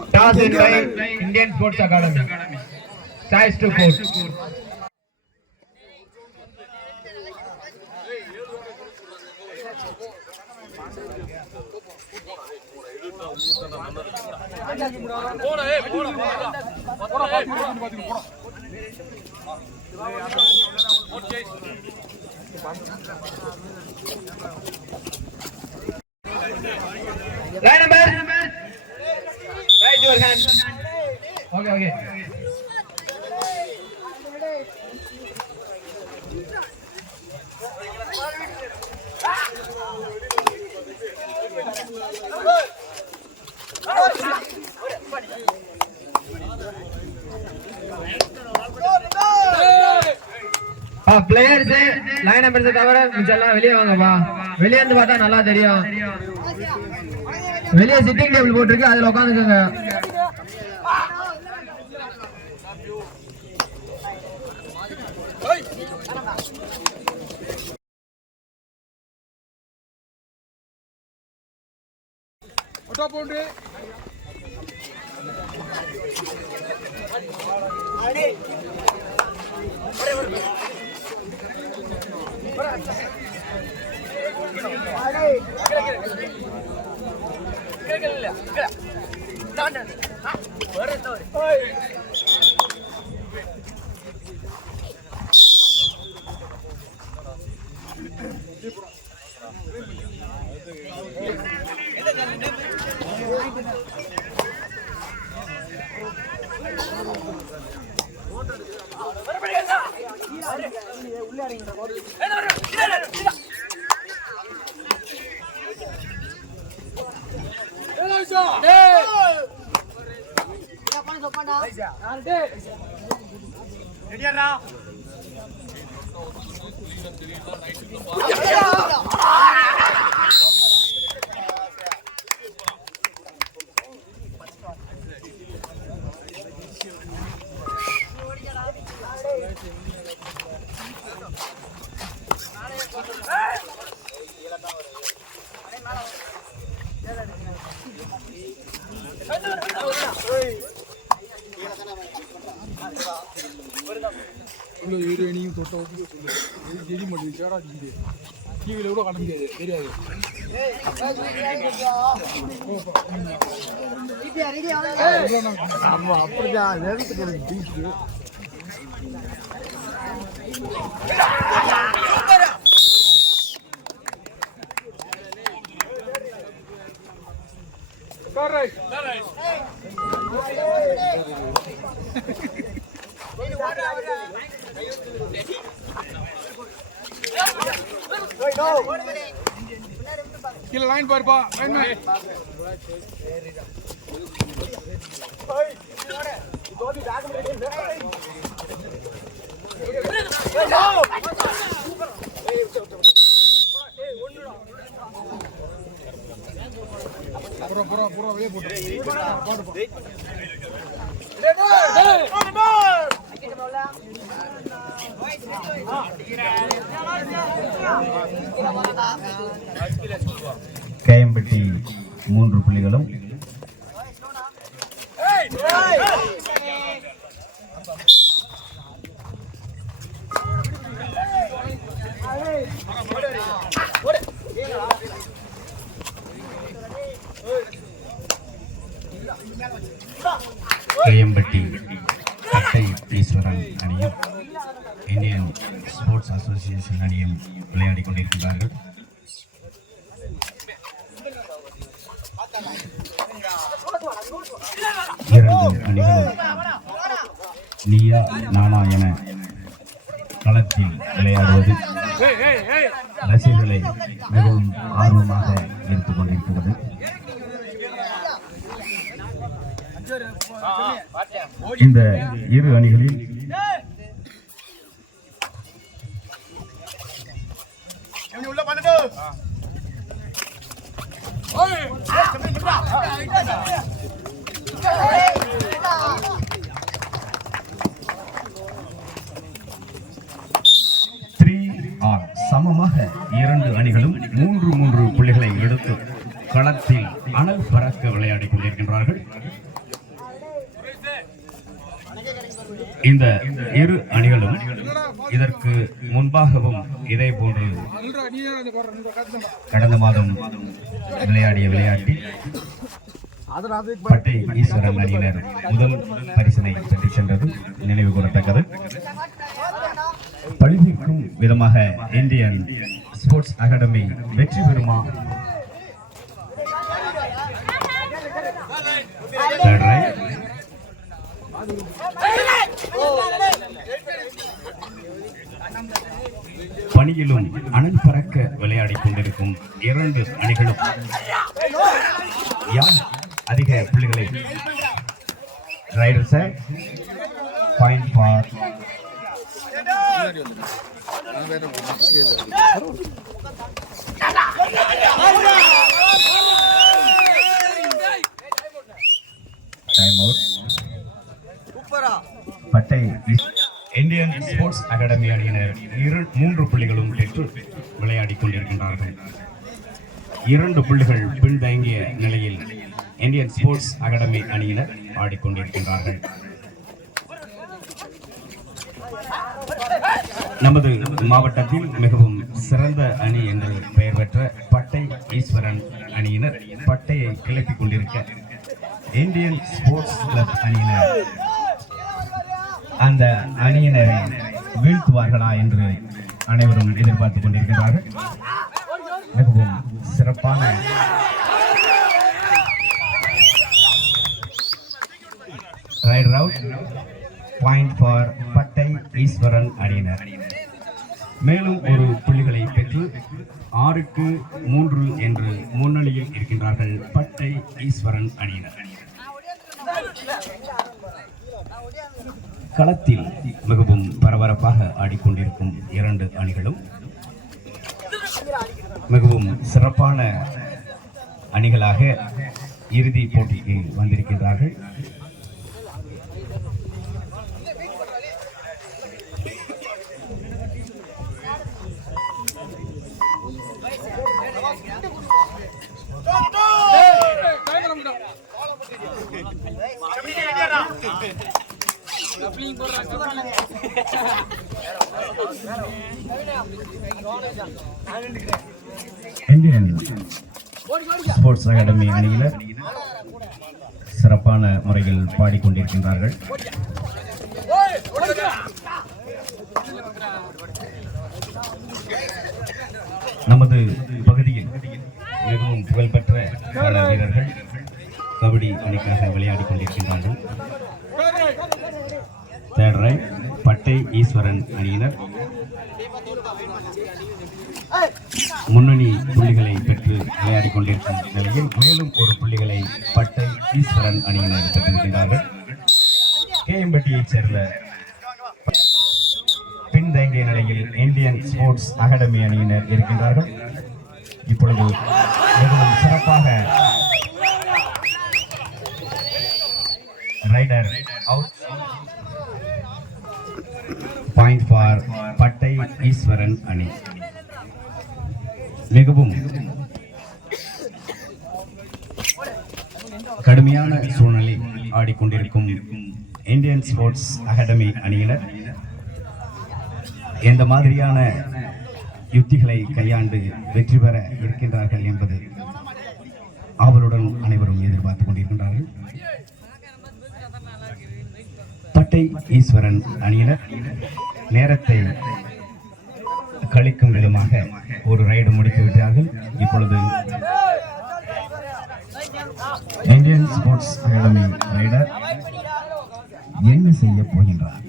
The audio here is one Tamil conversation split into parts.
Toss in by Indian Sports Academy. Size to court. Line number. Raise your hand. Okay. Players line numbers தவிர மிச்சம் வெளியே வாங்கப்பா. வெளியே இருந்து பார்த்தா நல்லா தெரியும். வெளியே சிட்டிங் டேபிள் போட்டுருக்கு, அதுல உட்காந்துக்கோங்க. கீழ லைன் பாருப்பா. லைன் பூரா வெளியே போட்டு கேஎம்பட்டி 3 புள்ளிகளும் கேஎம்பட்டி கட்டை ஈஸ்வரன் அணியும் இந்தியன் ஸ்போர்ட்ஸ் அசோசியேஷன் அணியும் விளையாடி கொண்டிருக்கிறார்கள். இரண்டு அணிகளும் நீயா நானா என களத்தில் விளையாடுவது ரசிகர்களை மிகவும் ஆர்வமாக ஈர்த்துக் கொண்டிருக்கிறது. இந்த இரு அணிகளில் சமமாக இரண்டு அணிகளும் 3 புள்ளிகளை எடுத்து களத்தில் அனல் பறக்க விளையாடிக் கொண்டிருக்கின்றார்கள். இதற்கு முன்பாகவும் இதே போன்று நில்றா, நீ தான் இந்த போடுற, இந்த காத்து தான். கடந்த மாதம் விளையாடிய விளையாட்டில் பட்டை ஈஸ்வரன் அணியினர் முதல் பரிசினை பெற்று சென்றது நினைவு கூறத்தக்கது. பழிதீர்க்கும் விதமாக இந்தியன் ஸ்போர்ட்ஸ் அகாடமி வெற்றி பெறுமா? Third right. பணியிலும் அனல் பறக்க விளையாடிக் கொண்டிருக்கும் இரண்டு அணிகளும் யார் அதிக புள்ளிகளை ரைடர் சார் பாயிண்ட் ஃபார் டைம் அவுட். பட்டை இந்தியன் ஸ்போர்ட்ஸ் அகாடமி அணியினர் 3 புள்ளிகளும் பெற்று விளையாடிக் கொண்டிருக்கின்றார்கள். 2 புள்ளிகள் பின்தங்கிய நிலையில் இந்தியன் ஸ்போர்ட்ஸ் அகாடமி அணியினர் ஆடிக்கொண்டிருக்கின்றார்கள். நமது மாவட்டத்தில் மிகவும் சிறந்த அணி என்று பெயர் பெற்ற பட்டை ஈஸ்வரன் அணியினர் பட்டையை கிளப்பிக் கொண்டிருக்க இந்தியன் ஸ்போர்ட்ஸ் கிளப் அணியினர் அந்த அணியினரை வீழ்த்துவார்களா என்று அனைவரும் எதிர்பார்த்துக் கொண்டிருக்கிறார்கள். மிகவும் சிறப்பான ரைடர் அவுட். பாயிண்ட் ஃபார் பட்டை ஈஸ்வரன் அணியினர். மேலும் ஒரு புள்ளிகளை பெற்று 6-3 என்று முன்னணியில் இருக்கின்றார்கள் பட்டை ஈஸ்வரன் அணியினர். களத்தில் மிகவும் பரபரப்பாக ஆடிக்கொண்டிருக்கும் 2 அணிகளும் மிகவும் சிறப்பான அணிகளாக இறுதி போட்டிக்கு வந்திருக்கின்றார்கள். இந்தியன் ஸ்போர்ட்ஸ் அகாடமி அணியினர் சிறப்பான முறையில் பாடிக்கொண்டிருக்கின்றார்கள். நமது பகுதியில் மிகவும் புகழ்பெற்ற பல வீரர்கள் கபடி அணிக்காக விளையாடிக் கொண்டிருக்கின்றார்கள். தேர்ட் ரைட் பட்டை ஈஸ்வரன் அணியினர் முன்னணி புள்ளிகளை பெற்று விளையாடிக் கொண்டிருக்கும் நிலையில் மேலும் ஒரு புள்ளிகளை பட்டை ஈஸ்வரன் அணியினர் பெற்றிருக்கின்றார்கள். கேஎம்பட்டியைச் சேர்ந்த பின்தங்கிய நிலையில் இந்தியன் ஸ்போர்ட்ஸ் அகாடமி அணியினர் இருக்கின்றார்கள். இப்பொழுது மிகவும் சிறப்பாக ரைடர் அவுட். பாயிண்ட் ஃபார் பட்டை ஈஸ்வரன் அணி. மிகவும் கடுமையான சூழ்நிலை ஆடிக்கொண்டிருக்கும் இந்தியன் ஸ்போர்ட்ஸ் அகாடமி அணியினர் எந்த மாதிரியான யுத்திகளை கையாண்டு வெற்றி பெற இருக்கின்றார்கள் என்பது ஆவலுடன் அனைவரும் எதிர்பார்த்துக் கொண்டிருக்கின்றார்கள். பட்டை ஈஸ்வரன் அணியினர் நேரத்தை கழிக்கும் விதமாக ஒரு ரைடு முடித்து விட்டார்கள். இப்பொழுது இந்தியன் ஸ்போர்ட்ஸ் அகாடமி ரைடர் என்ன செய்ய போகின்றார்?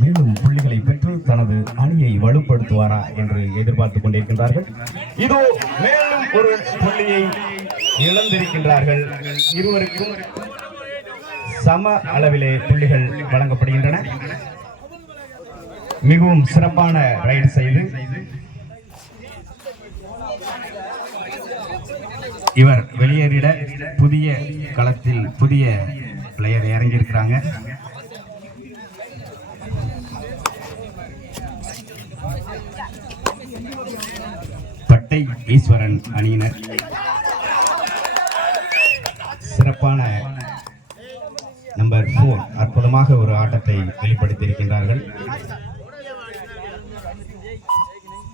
மேலும் புள்ளிகளை பெற்று தனது அணியை வலுப்படுத்துவாரா என்று எதிர்பார்த்துக் கொண்டிருக்கின்றார்கள். இதோ மேலும் ஒரு புள்ளியை இழந்திருக்கின்றார்கள். இருவருக்கும் சம அளவிலே புள்ளிகள் வழங்கப்படுகின்றன. மிகவும் சிறப்பான ரைடு செய்து இவர் வெளியேறிட புதிய களத்தில் புதிய பிளேயர் இறங்கியிருக்கிறாங்க. பட்டை ஈஸ்வரன் அணியினர் சிறப்பான நம்பர் 4 அற்புதமாக ஒரு ஆட்டத்தை வெளிப்படுத்தியிருக்கின்றார்கள்.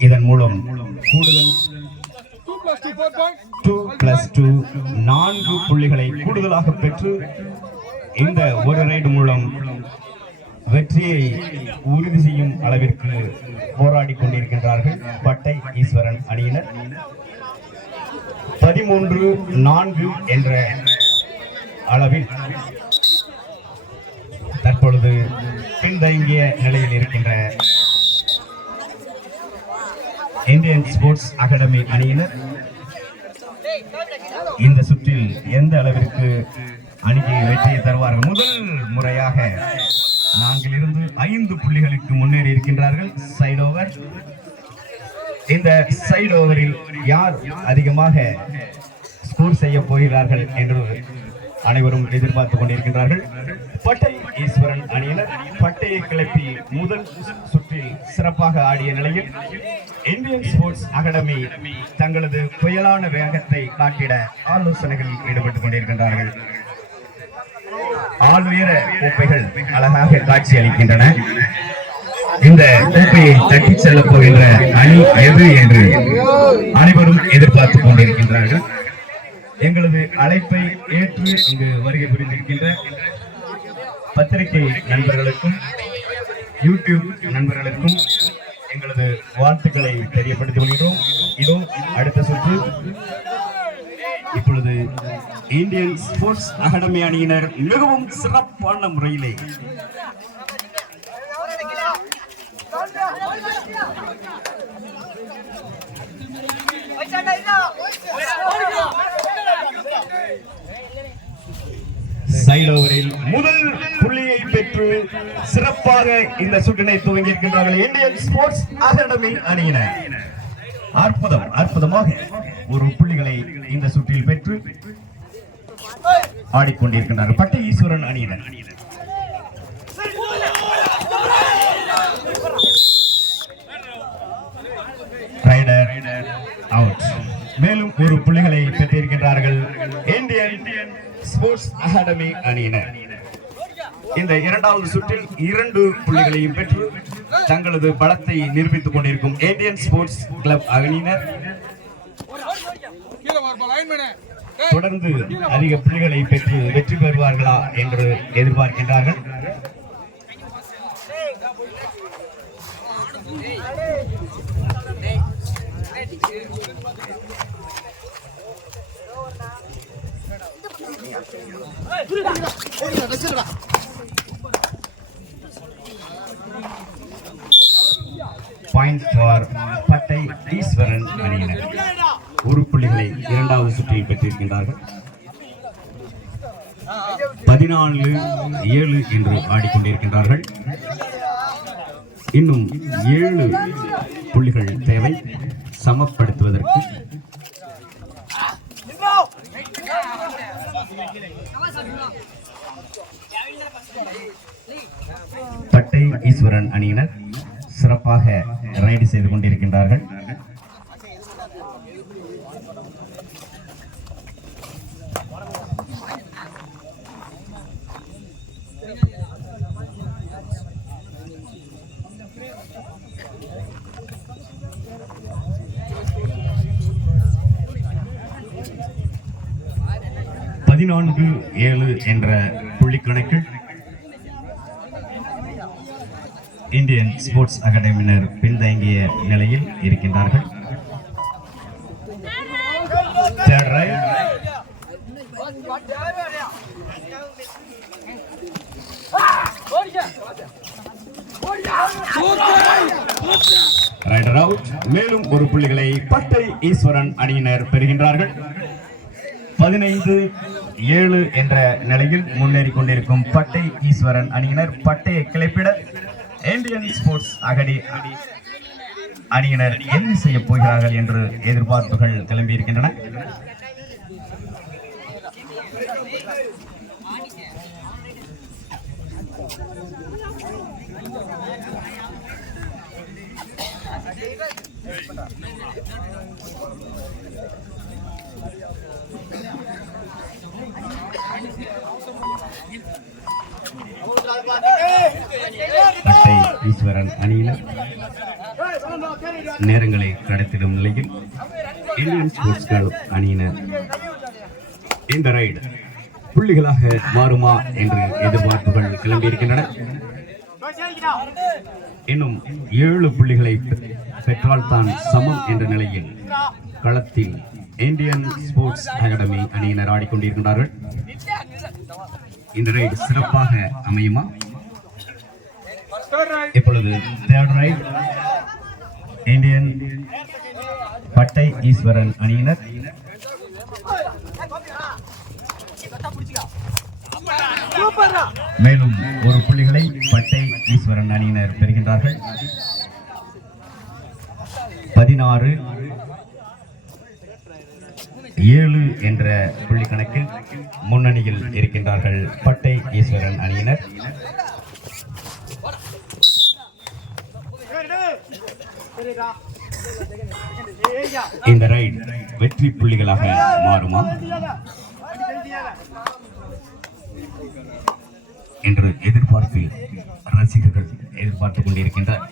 இதன் மூலம் கூடுதல் 2+2 4 புள்ளிகளை கூடுதலாக பெற்று இந்த ஒரு ரைடு மூலம் வெற்றியை உறுதி செய்யும் அளவிற்கு போராடி கொண்டிருக்கின்றார்கள் பட்டை ஈஸ்வரன் அணியினர். 13-4 என்ற அளவில் தற்பொழுது பின்தங்கிய நிலையில் இருக்கின்ற இந்தியன் ஸ்போர்ட்ஸ் அகாடமி அணியினர் இந்த சுற்றில் எந்த அளவிற்கு அணிக்கு வெற்றியை தருவார்கள். முதல் முறையாக 4 5 புள்ளிகளுக்கு முன்னேறி இருக்கின்றார்கள். Side over. இந்த சைடு ஓவரில் யார் அதிகமாக ஸ்கோர் செய்ய போகிறார்கள் என்று அனைவரும் எதிர்பார்த்துக் கொண்டிருக்கின்றார்கள். பட்டை ஈஸ்வரன் அணியினர் பட்டையை கிளப்பி முதல் சுற்றில் சிறப்பாக ஆடிய நிலையில் இந்தியன் ஸ்போர்ட்ஸ் அகாடமி தங்களது புயலான வேகத்தை காட்டிட ஆலோசனைகளில் ஈடுபட்டுக் கொண்டிருக்கின்றார்கள். ஆளுயர கோப்பைகள் அழகாக காட்சி அளிக்கின்றன. இந்த கோப்பையை தட்டிச் செல்ல போகின்ற அணி எது என்று அனைவரும் எதிர்பார்த்துக் கொண்டிருக்கின்றார்கள். எங்களது அழைப்பை ஏற்று இங்கு வருகை புரிந்திருக்கின்ற பத்திரிகை நண்பர்களுக்கும் யூடியூப் நண்பர்களுக்கும் எங்களது வாழ்த்துக்களை தெரியப்படுத்திக் கொள்கிறோம். இதோ அடுத்த சுற்று. இப்பொழுது இந்தியன் ஸ்போர்ட்ஸ் அகாடமி அணியினர் மிகவும் சிறப்பான முறையிலே சைடு ஓவரில் முதல் புள்ளியை பெற்று சிறப்பாக இந்த சுற்றினை துவங்கி இருக்கின்றார்கள் இந்தியன் ஸ்போர்ட்ஸ் அகாடமி அணியினர். அற்புதமாக ஒரு புள்ளிகளை இந்த சுற்றில் பெற்று ஆடிக்கொண்டிருக்கின்றார்கள் பட்டை ஈஸ்வரன் அணியினர். Rider out. மேலும் ஒரு புள்ளிகளை பெற்றிருக்கின்றார்கள் இந்தியன் ஸ்போர்ட்ஸ் அகாடமி அணியினர். இந்த இரண்டாவது சுற்றில் 2 புள்ளிகளையும் பெற்று தங்களது பலத்தை நிரூபித்துக் கொண்டிருக்கும் இந்தியன் ஸ்போர்ட்ஸ் கிளப் அணியினர் தொடர்ந்து அதிக புள்ளிகளை பெற்று வெற்றி பெறுவார்களா என்று எதிர்பார்க்கின்றார்கள். பாயிண்ட் ஃபார் பட்டை ஈஸ்வரன் அணியினர். ஒரு புள்ளிகளை இரண்டாவது சுற்றில் பெற்றிருக்கின்றார்கள். 14-7 என்று ஆடிக்கொண்டிருக்கின்றார்கள். இன்னும் 7 புள்ளிகள் தேவை சமப்படுத்துவதற்கு. பட்டை ஈஸ்வரன் அணியினர் சிறப்பாக ரைடு செய்து கொண்டிருக்கின்றார்கள். (14-7) என்ற புள்ளி கணக்கில் இந்தியன் ஸ்போர்ட்ஸ் அகாடமியினர் பின்தங்கிய நிலையில் இருக்கின்றார்கள். Rider out. மேலும் ஒரு புள்ளிகளை பட்டை ஈஸ்வரன் அணியினர் பெறுகின்றார்கள். 15-7 என்ற நிலையில் முன்னேறி கொண்டிருக்கும் பட்டை ஈஸ்வரன் அணியினர் பட்டையை கிளப்பிட இந்தியன் ஸ்போர்ட்ஸ் அகாடமி அணியினர் என்ன செய்ய போகிறார்கள் என்று எதிர்பார்ப்புகள் கிளம்பியிருக்கின்றன. பட்டை ஈஸ்வரன் அணியினர் நேரங்களை கடத்திடும் நிலையில் இந்தியன் ஸ்போர்ட்ஸ் கிளப் அணியினர் இந்த ரைடு புள்ளிகளாக மாறுமா என்று எதிர்பார்ப்புகள் கிளம்பியிருக்கின்றன. இன்னும் 7 புள்ளிகளை பெற்றால் தான் சமம் என்ற நிலையில் களத்தில் இந்தியன் ஸ்போர்ட்ஸ் அகாடமி அணியினர் ஆடிக்கொண்டிருக்கின்றார்கள். இந்த ரைடு சிறப்பாக அமையுமா? இப்பொழுது தேர்ட் ரைட் இந்தியன் பட்டை ஈஸ்வரன் அணியினர் மேலும் 1 புள்ளிகளை பட்டை ஈஸ்வரன் அணியினர் பெறுகின்றார்கள். 16-7 என்ற புள்ளி கணக்கில் முன்னணியில் இருக்கின்றார்கள் பட்டை ஈஸ்வரன் அணியினர். இந்த ரைட் வெற்றி புள்ளிகளாக மாறுமா என்று ரசிகர்கள் எதிர்பார்த்துக் கொண்டிருக்கின்றார்.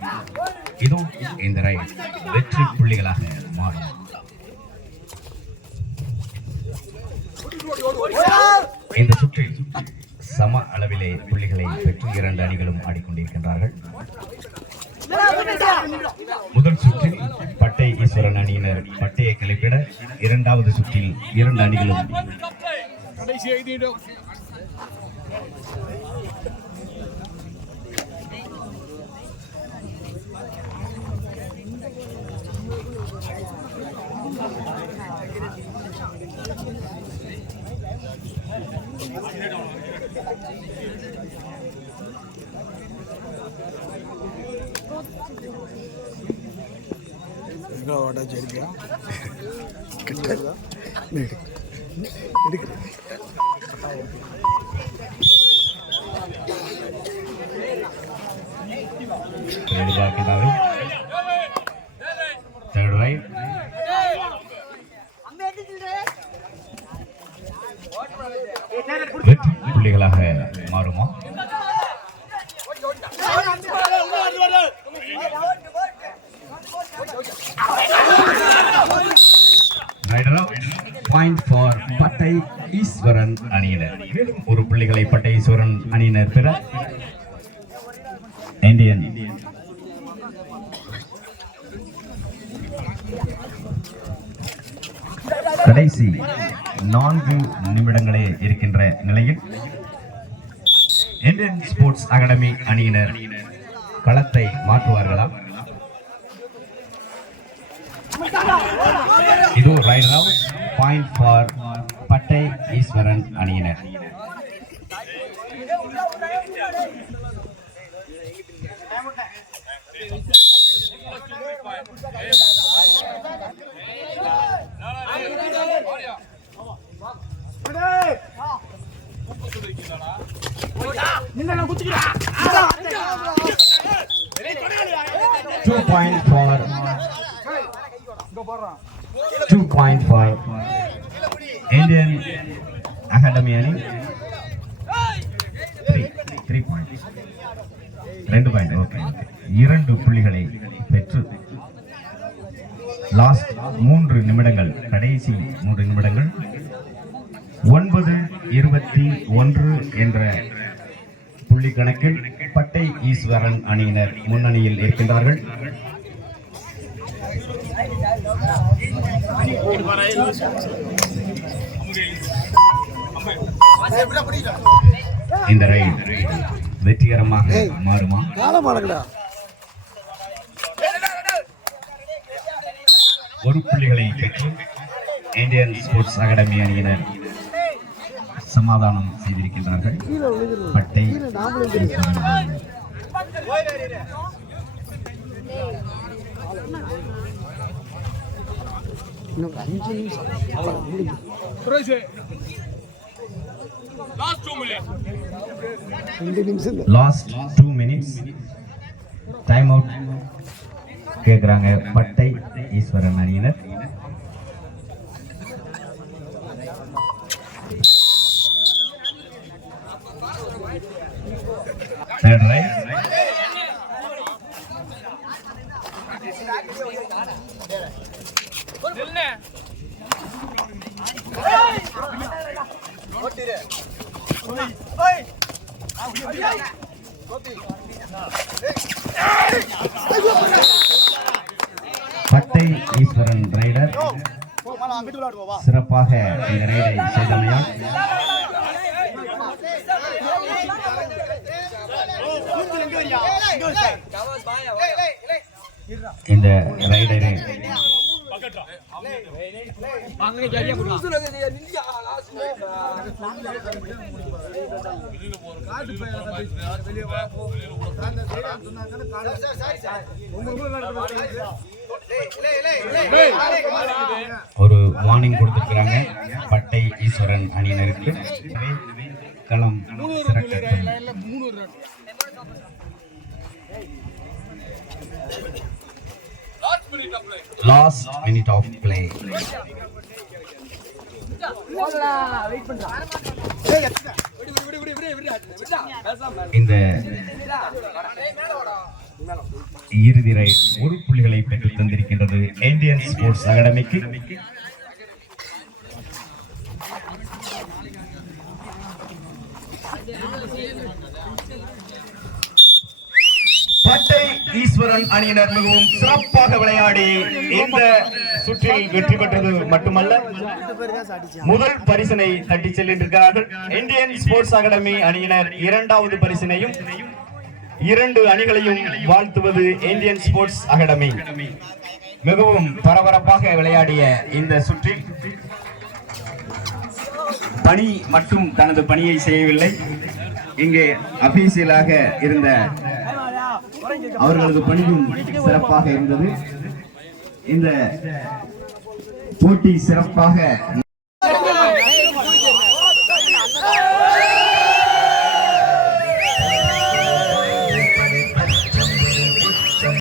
இதோ இந்த ரைட் வெற்றி புள்ளிகளாக மாறும். இந்த சுற்றில் சம அளவிலே புள்ளிகளை பெற்று 2 அணிகளும் ஆடிக்கொண்டிருக்கின்றார்கள். முதல் சுற்றில் பட்டை ஈஸ்வரன் அணியினர் பட்டையை கிளப்பிட, 2வது சுற்றில் 2 அணிகளும் எதிர்பார்க்கிறார்கள். Third right. வெற்றி புள்ளிகளாக மாறுமா? பாயிண்ட் ஃபார் பட்டை ஈஸ்வரன் அணியினர். 1 புள்ளிகளை பட்டை ஈஸ்வரன் அணியினர் பெற இந்தியன் கடைசி 4 நிமிடங்களே இருக்கின்ற நிலையில் இந்தியன் ஸ்போர்ட்ஸ் அகாடமி அணியினர் களத்தை மாற்றுவார்களா? இது ரைட் ரவுண்ட் பாயிண்ட் ஃபார் பட்டை ஈஸ்வரன் அணியினர். Two point for Indian Academy அணி. 3 points. 2 point. ஓகே. 2 புள்ளிகளை பெற்று லாஸ்ட் 3 நிமிடங்கள், கடைசி 3 நிமிடங்கள் 9-21 என்ற புள்ளி கணக்கில் பட்டை ஈஸ்வரன் அணியினர் முன்னணியில் இருக்கின்றார்கள். இந்த ரைட் வெற்றிகரமாக மாறுமா? ஒரு புள்ளிகளை பெற்று இந்தியன் ஸ்போர்ட்ஸ் அகாடமி அணியினர் சமாதானம் செய்திருக்கின்றார்கள். பட்டை லாஸ்ட் 2 minutes டைம் அவுட் கேக்குறாங்க பட்டை ஈஸ்வரன் அணியினர். பட்டை ஈஸ்வரன் ரைடர் சிறப்பாக இந்த ரைடை செய்தமையால் இந்த ரைடரை ஒரு வார்னிங் கொடுத்திருக்கிறாங்க பட்டை ஈஸ்வரன் அணியினருக்கு. களம் லாஸ்ட் மினிட் ஆஃப் பிளே. இந்த இறுதி ரைட் 1 புள்ளிகளை பெற்று தந்திருக்கின்றது இந்தியன் ஸ்போர்ட்ஸ் அகாடமிக்கு. பட்டை ஈஸ்வரன் அணியினர் மிகவும் சிறப்பாக விளையாடி இந்த சுற்றில் வெற்றி பெற்றது மட்டுமல்ல, முதல் பரிசினை தட்டி செல்கின்றார்கள். இந்தியன் ஸ்போர்ட்ஸ் அகாடமி அணியினர் 2வது பரிசினையும் 2 அணிகளையும் வாழ்த்துவது இந்தியன் ஸ்போர்ட்ஸ் அகாடமி. மிகவும் பரபரப்பாக விளையாடிய இந்த சுற்றில் பணி மட்டும் தனது பணியை செய்யவில்லை. இங்கே அபிஷியலாக இருந்த அவர்களது பணியும் சிறப்பாக இருந்தது. இந்த போட்டி சிறப்பாக